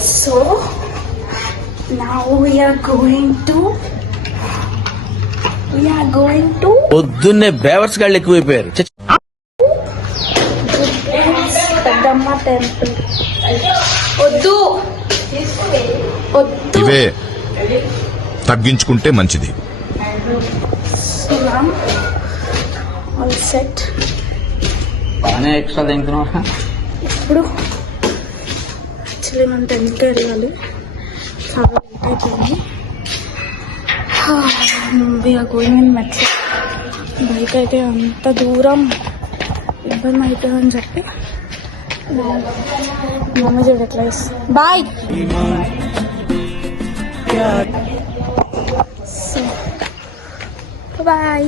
So now we are going to పొద్దున్నే బేవర్స్ గాళ్ళు ఎక్కువైపోయారు. పెద్దమ్మ టెంపుల్. వద్దు ఇవే తగ్గించుకుంటే మంచిది. All set. ఎక్స్ట్రా తింటున్నా. ఇప్పుడు యాక్చువల్లీ మనం టెంట్కి వెళ్ళాలి, చాలా లేట్ అయిపోయింది. We are going in metro. Bike అయితే అంత దూరం ఇబ్బంది అవుతుందని చెప్పి మమ్మీ చూడు ఎట్లా ఇస్తుంది. Bye bye.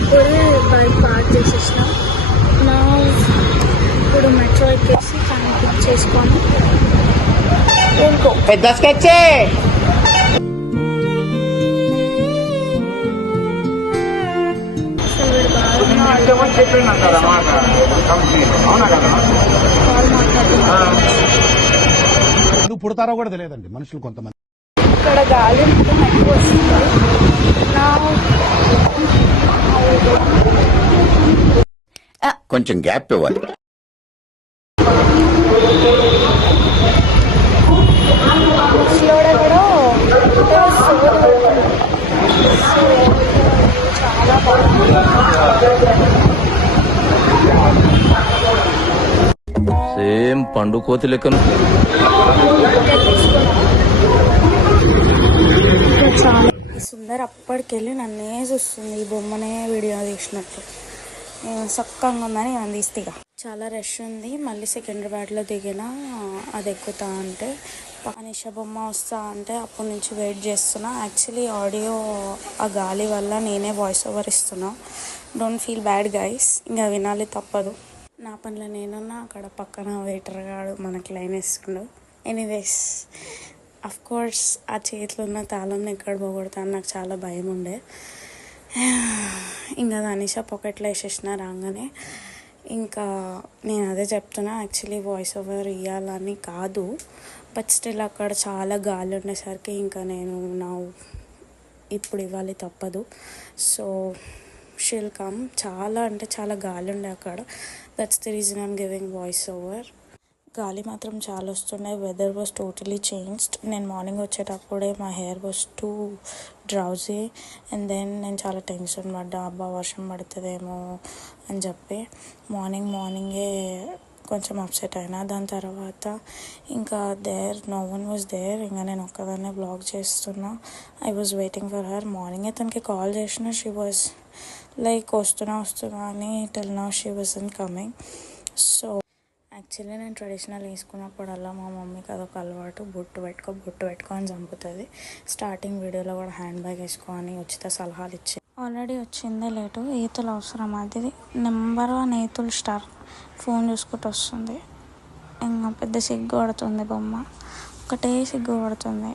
ఇప్పుడే బైక్ పార్క్ చేసేసినాం. నా ఇప్పుడు మెట్రో ఎక్కేసి కానీ పిక్ చేసుకొని వెళ్ళుకో. పెద్ద స్కెచ్చే. ఎందుకు పుడతారో కూడా తెలియదండి మనుషులు కొంతమంది. ఇక్కడ గాలి మొత్తం ఎక్కువ వస్తుంది. కొంచెం గ్యాప్ ఇవ్వాలి. ముసలోడ కూడా చాలా బాగుంది. సేమ్ పండు కోతి లెక్కను. సుందర్ అప్పటికెళ్ళి నన్నే చూస్తుంది, ఈ బొమ్మనే వీడియో తీసినట్టు. సక్కంగా ఉందని నేను తీస్తే చాలా రష్ ఉంది. మళ్ళీ సికింద్రాబాద్లో దిగిన అది ఎక్కుతా అంటే అనిషా బొమ్మ వస్తా అంటే అప్పటి నుంచి వెయిట్ చేస్తున్నా. యాక్చువల్లీ ఆడియో ఆ గాలి వల్ల నేనే వాయిస్ ఓవర్ ఇస్తున్నా. డోంట్ ఫీల్ బ్యాడ్ గైస్, ఇంకా వినాలి తప్పదు. నా పనిలో నేనున్నా, అక్కడ పక్కన వెయిటర్ గాడు మనకి లైన్ వేసుకుండు. ఎనీవేస్ అఫ్ కోర్స్ ఆ చేతిలో ఉన్న తాళం ఎక్కడ పోగొడతాను నాకు చాలా భయం ఉండే. ఇంకా అనిషా పాకెట్లో వేసేసిన రాగానే. ఇంకా నేను అదే చెప్తున్నా, యాక్చువల్లీ వాయిస్ ఓవర్ ఇవ్వాలని కాదు, బట్ స్టిల్ అక్కడ చాలా గాలి ఉండేసరికి ఇంకా నేను ఇప్పుడు ఇవ్వాలి తప్పదు. సో షీల్ కమ్. చాలా అంటే చాలా గాలి ఉండే అక్కడ. That's the reason I'm giving voice over. గాలి మాత్రం చాలా వస్తుండే. Weather was totally changed. నేను మార్నింగ్ వచ్చేటప్పుడే మా hair was too drowsy and then నేను చాలా టెన్షన్ పడ్డా, అబ్బా వర్షం పడుతుందేమో అని చెప్పి. మార్నింగే కొంచెం అప్సెట్ అయినా. దాని తర్వాత ఇంకా నో వన్ వాజ్ దేర్. ఇంకా నేను ఒక్కదాన్నే బ్లాగ్ చేస్తున్నా. I was waiting for her. మార్నింగే తనకి కాల్ చేసిన, షీ వాజ్ లైక్ వస్తున్నా అని. Till now she wasn't coming. So actually నేను ట్రెడిషనల్ వేసుకున్నప్పుడల్లా మా మమ్మీకి అదొక అలవాటు, బొట్టు పెట్టుకో అని చంపుతుంది. స్టార్టింగ్ వీడియోలో కూడా హ్యాండ్ బ్యాగ్ వేసుకో అని ఉచిత సలహాలు ఇచ్చి. ఆల్రెడీ వచ్చిందే లేటు. ఈతులు అవసరం, అది నెంబర్ 1 ఈతులు స్టార్. ఫోన్ చూసుకుంటూ వస్తుంది. ఇంకా పెద్ద సిగ్గు పడుతుంది బొమ్మ, ఒకటే సిగ్గు పడుతుంది.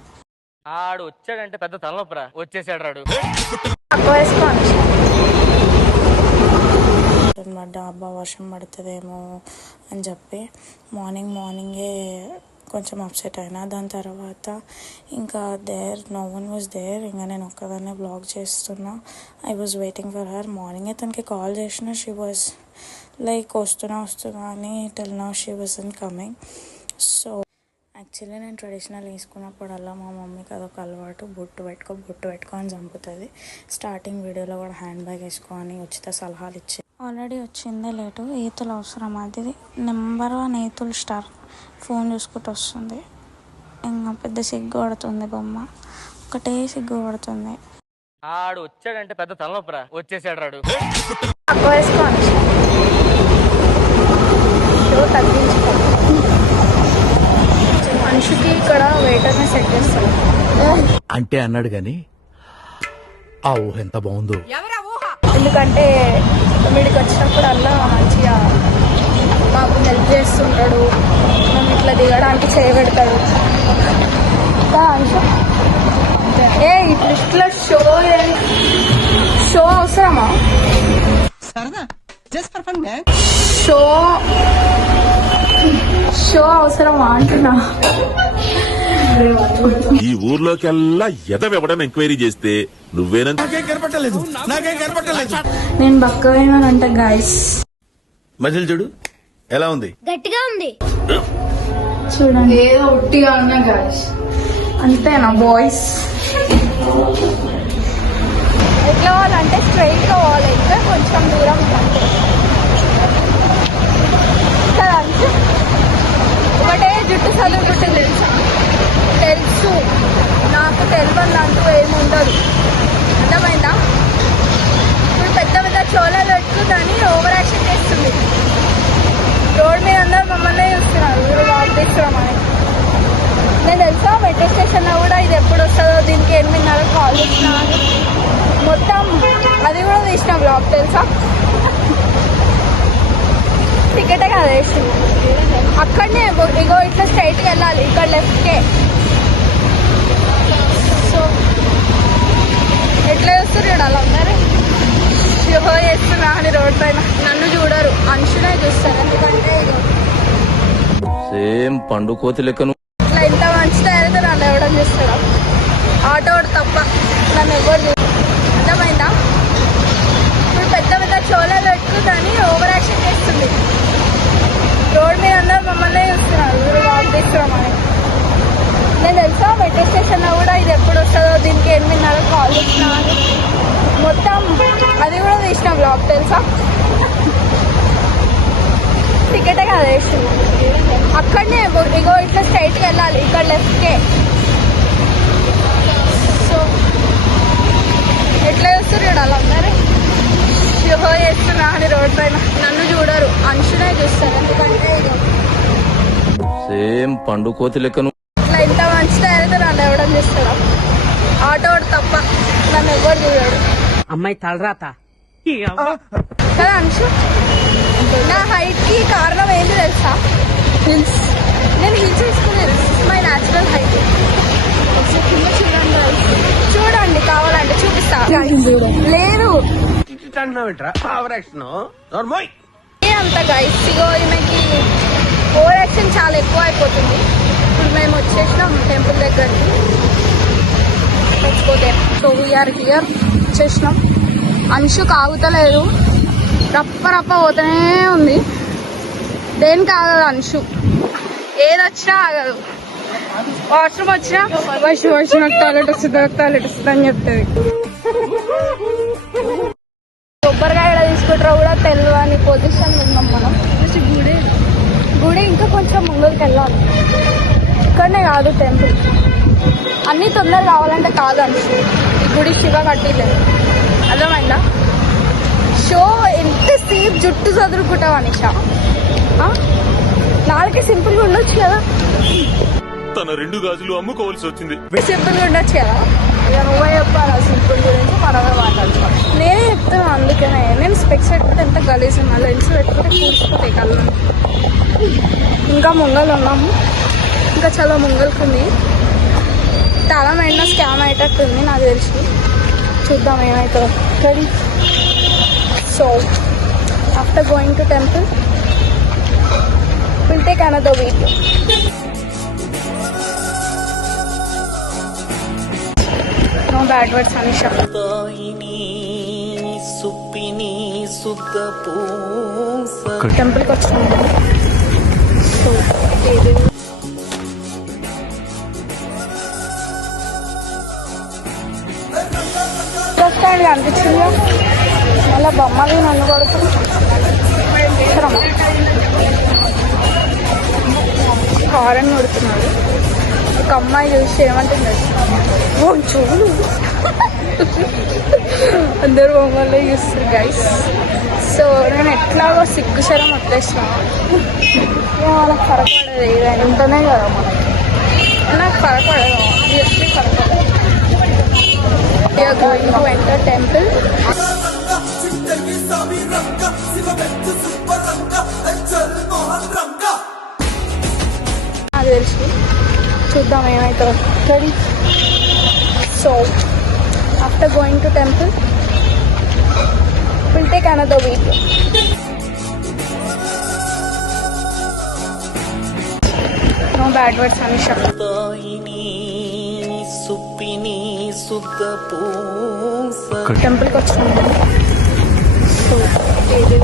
ఆడు వచ్చాడంటే పెద్ద తలనొప్పరా, వచ్చేసాడు రాడు. తక్కువ వేసుకోండి. అబ్బా వర్షం పడుతుందేమో అని చెప్పి మార్నింగే కొంచెం అప్సెట్ అయినా. దాని తర్వాత ఇంకా నో వన్ వాజ్ దేర్. ఇంకా నేను ఒక్కదాన్నే బ్లాగ్ చేస్తున్నా. I was waiting for her. మార్నింగే తనకి కాల్ చేసిన, షీ వాజ్ లైక్ వస్తున్నా అని. Till now she wasn't coming. So actually నేను ట్రెడిషనల్ వేసుకున్నప్పుడల్లా మా మమ్మీకి అదొక అలవాటు, బొట్టు పెట్టుకో అని చంపుతుంది. స్టార్టింగ్ వీడియోలో కూడా హ్యాండ్ బ్యాగ్ వేసుకో అని ఉచిత సలహాలు ఇచ్చి. ఆల్రెడీ వచ్చిందే లేటు. ఈతులు అవసరం, అది నెంబర్ 1 ఈతులు స్టార్. ఫోన్ చూసుకుంటూ వస్తుంది. ఇంకా పెద్ద సిగ్గు పడుతుంది బొమ్మ, ఒకటే సిగ్గు పడుతుంది. ఆడు వచ్చాడంటే పెద్ద తలనొప్పరా, వచ్చేసాడు రాడు. తక్కువ వేసుకోండి. తగ్గించుకో. మనిషికి ఇక్కడ వెయిటర్ని సెట్ చేస్తారు అంటే అన్నాడు గాని ఆ ఊహ ఎంత బాగుందో. ఎందుకంటే వీడికి వచ్చినప్పుడు అలా మంచిగా మాకు హెల్ప్ చేస్తుంటాడు. మేము ఇట్లా దిగడానికి చేయబెడతాడు. ఏ ఇప్పుడు ఇట్లా షో అవసరమా? షో అవసరమా అంటున్నా. ఈ ఊర్లోకెల్లా ఎదవెవడని ఎంక్వైరీ చేస్తే నువ్వేనంత నేను బక్కగానంట గాయస్. మజిల్ చూడు ఎలా ఉంది. గట్టిగా ఉంది. చూడండి ఏదో ఒట్టిగా ఉన్నా గాయస్. అంతేనా బాయ్స్? ఎట్లా పోవాలంటే స్ట్రైట్ గా పోవాలి, ఇంకా కొంచెం దూరం అంతే కదా. ఒకటే జుట్టు చదువుకుంటే తెలుసు నాకు తెలియదు అంటూ ఏముండదు, అర్థమైందా? ఇప్పుడు పెద్ద పెద్ద చోళాలు పెట్టుకుందని ఓవర్ యాక్షన్ చేస్తుంది. రోడ్ మీద అందరూ మమ్మల్ని చూస్తున్నారు, మీరు వాక్ తీస్తున్నామని. నేను తెలుసా మెట్రో స్టేషన్లో కూడా ఇది ఎప్పుడు వస్తుందో, దీనికి 8:30 కాల్ చేసిన మొత్తం అది కూడా తీసిన బ్లాగ్ తెలుసా. టికెటే కదా వేసింది. అక్కడనే ఇగో ఇట్లా స్ట్రైట్కి వెళ్ళాలి, ఇక్కడ లెఫ్ట్కే. సో ఎట్లా చూస్తారు చూడాలి అందరూ, షో చేస్తున్నా అని రోడ్ పైన. నన్ను చూడరు, మనుషులే చూస్తారు. ఎందుకంటే సేమ్ పండు కోతి లెక్కను. ఇట్లా ఇంత మంచి తయారైతే నన్ను ఎవడం చూస్తాడా? ఆటో తప్ప నన్ను ఎవరు చూస్తారు, అర్థమైందా? ఇప్పుడు పెద్ద పెద్ద చోళాలు పెట్టుకుందని ఓవర్ యాక్షన్ చేస్తుంది. రోడ్ మీద అందరూ మమ్మల్ని చూస్తున్నారు, మీరు వాక్ తీస్తున్నామని. నేను తెలుసా మెట్రో స్టేషన్లో కూడా ఇది ఎప్పుడు వస్తుందో, దీనికి 8:30 కాల్ చేసిన మొత్తం అది కూడా తీసిన బ్లాగ్ తెలుసా. టికెటే కదా వేసింది. అక్కడనే ఇగో ఇట్లా స్ట్రైట్కి వెళ్ళాలి, ఇక్కడ లెఫ్ట్కే. సో ఎట్లా చూస్తారు చూడాలి అందరూ, షో చేస్తున్నా అని రోడ్ పైన. నన్ను చూడరు, మనుషులే చూస్తారు. ఎందుకంటే సేమ్ పండు కోతి లెక్కను. ఇట్లా ఇంత మంచి తయారైతే నన్ను ఎవడం చూస్తాడా? ఆటో తప్ప నన్ను ఎవరు చూడడు. అమ్మాయి తలరాత కదా అంశు. నా హైట్ కి కారణం ఏంటి తెలుసా? హిల్స్. నేను హిల్స్ వేసుకునేది మై న్యాచురల్ హైట్. చూడండి కావాలంటే చూపిస్తా. లేదు అంత గైస్, ఇగో ఈమెకి ఓవర్ యాక్షన్ చాలా ఎక్కువ అయిపోతుంది. ఇప్పుడు మేము వచ్చేసినాం టెంపుల్ దగ్గరికి. లేకపోతే సో వీఆర్ హియర్ వచ్చేసినాం. అంశు కాగుతలేదు, రప్ప రప్ప పోతూనే ఉంది. దేనికి ఆగదు అంశు, ఏది వచ్చినా ఆగదు. వాష్రూమ్ వచ్చినా వాష్రూమ్ నాకు టాయిలెట్ వస్తుంది అని చెప్తుంది. కొబ్బరికాయ తీసుకుంటారో కూడా తెలియని పొజిషన్ ఉన్నాం మనం. గుడి ఇంకా కొంచెం ముందుకు వెళ్ళాలి, ఇక్కడనే కాదు టెంపుల్. అన్నీ తొందరగా కావాలంటే కాదు అంశు, ఈ గుడి శివ కట్టిలేదు, అర్థమైందా? షో ఎంతసేపు జుట్టు చదువుకుంటావు అనిషా, నాలుగే సింపుల్గా ఉండొచ్చు కదా. తన 2 గాజులు అమ్ముకోవాల్సి వచ్చింది. సింపుల్గా ఉండొచ్చు కదా. ఇక నువ్వే చెప్పాలి సింపుల్ గురించి, మనమే మాట్లాడుకోవాలి. నేనే చెప్తున్నాను, అందుకనే నేను స్పెక్స్ పెట్టుకుంటే ఎంత గలీజ్ ఉన్నా, లెన్స్ పెట్టుకుంటే కూర్చుపోతాయి కళ్ళు. ఇంకా ముంగలు ఉన్నాము, ఇంకా చాలా ముంగలుకుంది. చాలా మైండ్ స్కామ్ అయ్యేటట్టుంది నాకు తెలిసి. చూద్దాం ఏమవుతుందో. Ready? So after going to temple will take another video. No bad words, Anisha. Temple కి వచ్చినాము. సో స్టాండ్ అనిపించింది, మళ్ళీ బొమ్మలు నన్ను కొడుతుంది. హారన్ కొడుతున్నాడు. ఒక అమ్మాయి చూసి ఏమంటుంది, ఓ చూడు అందరూ బొమ్మలే చూస్తారు గైస్. సో నేను ఎట్లాగో సిగ్గుశరం వదిలేసిన, నాకు ఫరక్ పడదు, ఏదైనా ఉంటేనే కదా మనకి. నాకు ఫరక్ పడదు, ఎస్లీ ఫరక్ పడదు. We are going to enter temple. అది తెలుసు, చూద్దాం ఏమవుతుందో. Ready? So after going to temple will take another video. No bad words, Anisha. టెంపుల్కి వచ్చినాము. సో ఇది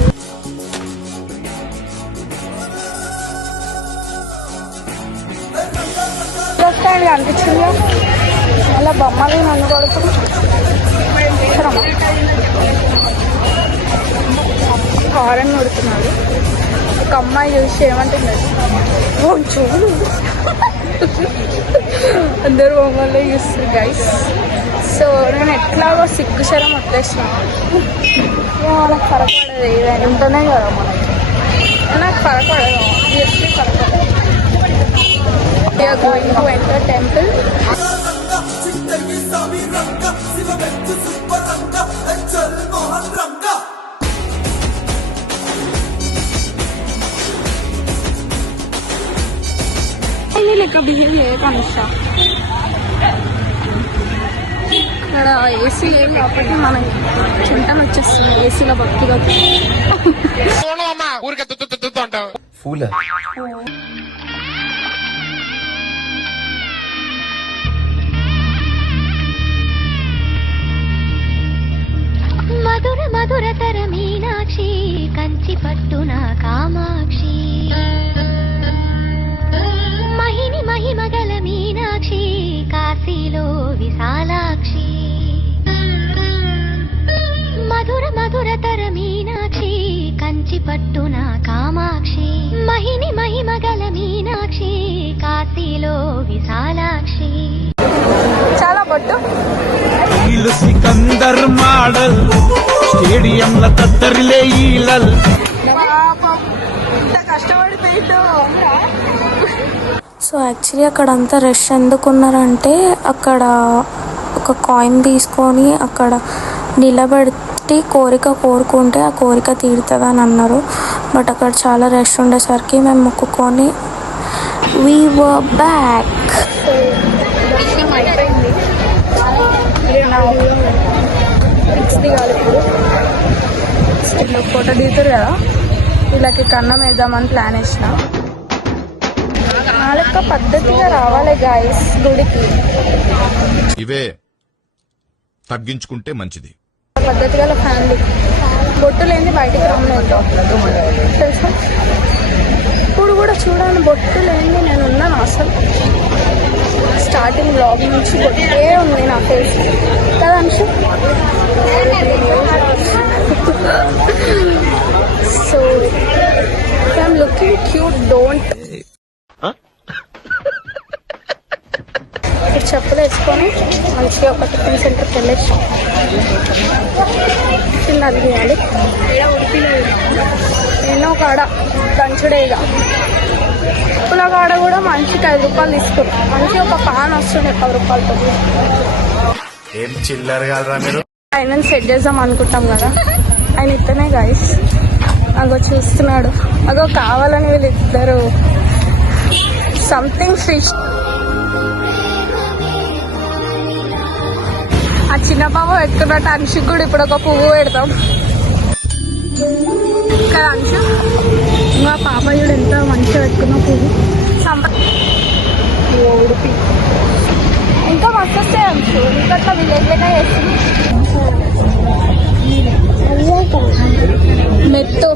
స్టాండ్ కనిపించింది. అలా బొమ్మలు నన్ను కొడుతుంది. హారన్ కొడుతున్నాడు. ఒక అమ్మాయి చూసి ఏమంటుంది, ఓ చూడు అందరు బొమ్మల్లో చూస్తారు గైస్. సో నేను ఎట్లాగో సిగ్గుశరం వచ్చేసినాను. మనకు ఫరకపడదు, ఏదైనా ఉంటేనే కదా మనకి. నాకు ఫరకపడదు, ఆబ్వియస్లీ ఫరకపడదు. We are going to enter temple. లెక్క బిహేవ్ చేయకండి. ఇక్కడ ఏసీ లేదు కాబట్టి మనకి చింతన వచ్చేస్తుంది ఏసీలో భక్తిగా. ఫూలా మధుర మధురతర మీనాక్షి కంచి పట్టున కామాక్షి మహిని మహిమగల మీనాక్షి కాశీలో విశాలాక్షి మధుర మధురతర మీనాక్షి కంచి పట్టున కామాక్షి మహిని మహిమగల మీనాక్షి కాశీలో విశాలాక్షి. చాలా బొట్టు సికందర్ మోడల్ స్టేడియంల తత్తరిలే ఈలల్. సో యాక్చువల్లీ అక్కడ అంతా రష్ ఎందుకున్నారంటే అక్కడ ఒక కాయిన్ తీసుకొని అక్కడ నిలబెట్టి కోరిక కోరుకుంటే ఆ కోరిక తీరుతుంది అని అన్నారు. బట్ అక్కడ చాలా రష్ ఉండేసరికి మేము మొక్కుకొని we were back. అయిపోయింది. దిగాలి ఇప్పుడు. ఫోటో దిగుతారు కదా, వీళ్ళకి కన్నం వేద్దామని ప్లాన్ వేసిన. నాలుక పద్ధతిగా రావాలి గాయస్ గుడికి. ఇవే తగ్గించుకుంటే మంచిది. పద్ధతిగా ఫ్యామిలీ బొట్టు లేని బయటికి రమ్మలేదు తెలుసా. ఇప్పుడు కూడా చూడాలి బొట్టు లేని నేను ఉన్నాను. అసలు స్టార్టింగ్ బ్లాగ్ నుంచి బొట్టే ఉంది నా ఫేస్ కదా Anshu. So I'm looking cute. Don't ఇప్పుడు చెప్పులు వేసుకొని మంచిగా ఒక టిఫిన్ సెంటర్కి వెళ్ళేసి టిఫిన్ అడిగేయాలి. నేను ఒక ఆడ దంచుడేగా పులగాడ కూడా మంచికి 5 రూపాయలు తీసుకున్నాను. మంచి ఒక పాన్ వస్తుంది 10 రూపాయలతో. ఏం చిల్లర కాదురా మీరు. ఆయన సెట్ చేద్దాం అనుకుంటాం కదా, ఆయన ఇతనే గాయస్. అగో చూస్తున్నాడు, అగో కావాలని వీళ్ళిద్దరు సంథింగ్ ఫిష్. ఆ చిన్న పాప పెట్టుకున్నట్టు అంశుకు కూడా ఇప్పుడు ఒక పువ్వు పెడతాం కదా అంశు. మా పాప కూడా ఎంత మంచిగా పెట్టుకున్న పువ్వు ఉడిపి ఇంకా మస్తు వస్తాయి అంశు. ఇంకా విలేజ్ లెక్క చేస్తుంది మెత్తు.